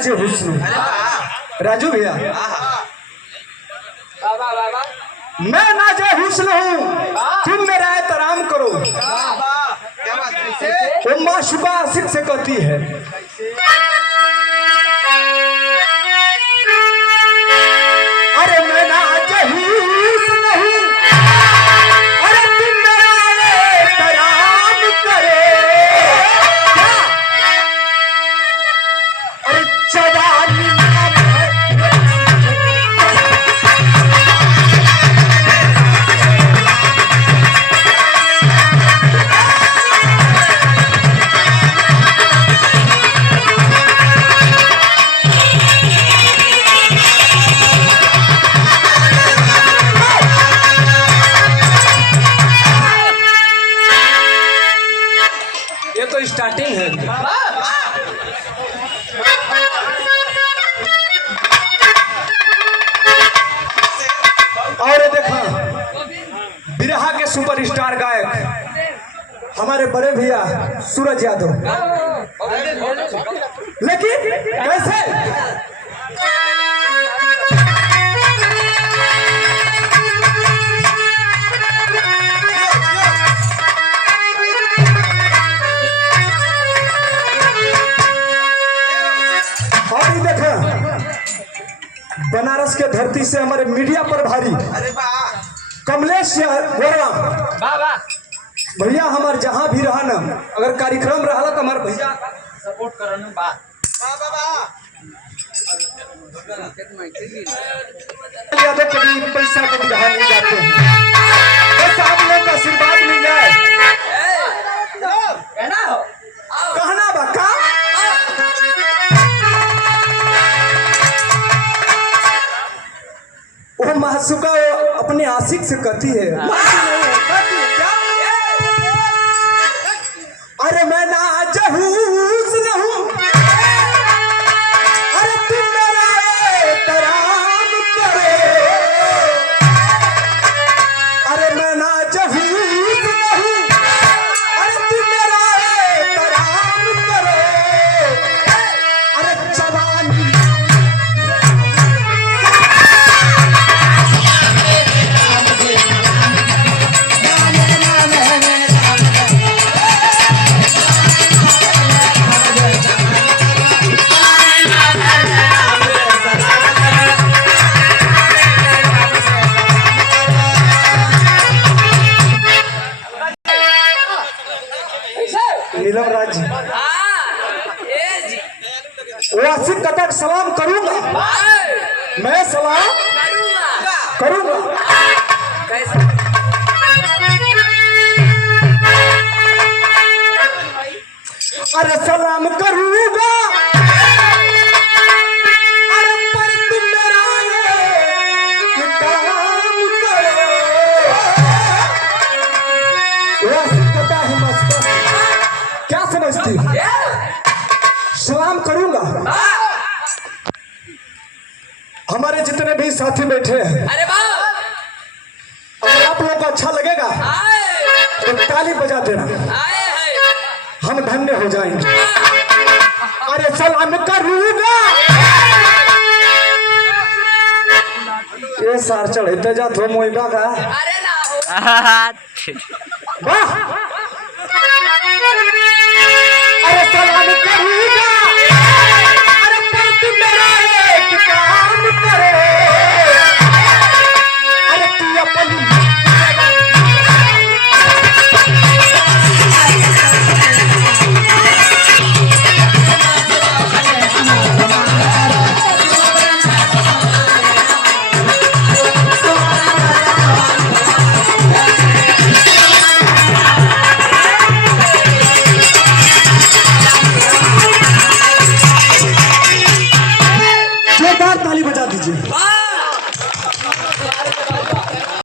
नाजे हुस्न। राजू भैया, मैं नाजे हुस्न हूँ, तुम मेरा एहतराम करो। वो माशुका आशिक से कहती है, अरे मैं नाजे हुस्न हूँ, अरे तुम मेरा एहतराम करे। अरे जवानी स्टार्टिंग है। और देखा बिरहा के सुपरस्टार गायक हमारे बड़े भैया सूरज यादव, लेकिन कैसे बनारस के धरती से हमारे मीडिया पर भारी कमलेश वर्मा भैया हमारे जहां भी रहा ना, अगर कार्यक्रम रहा तो हमारे भैया सपोर्ट करना कभी पैसा कभी जहां नहीं जाते हैं, बस आप लोग का आशीर्वाद मिल जाए। कहना बाका वो मासूका अपने आशिक से कहती है, अरे मैं नाजे हुस्न हूँ, अरे तुम मेरा एहतराम करे। अरे मैं नाजे हुस्न हूँ, अरे तुम मेरा एहतराम करे। अरे जवानी नीलम राज जी, वो आशिक कतक सलाम करूंगा, मैं सलाम करूंगा। अरे सलाम करूंगा, अरे पर तुम मेरा काम करो। वो आशिक कता है मस्त, क्या समझती है? सलाम करूंगा। हमारे जितने भी साथी बैठे हैं, अगर आप लोगों को अच्छा लगेगा तो ताली बजा देना, हम धन्य हो जाएंगे। अरे सलाम करूंगा, ये सार चढ़ते जा तो मोइबा का वाह। अरे सलाम करूंगा, अरे पर तुम मेरा एक काम करे। अरे तू अपनी ताली बजा दीजिए।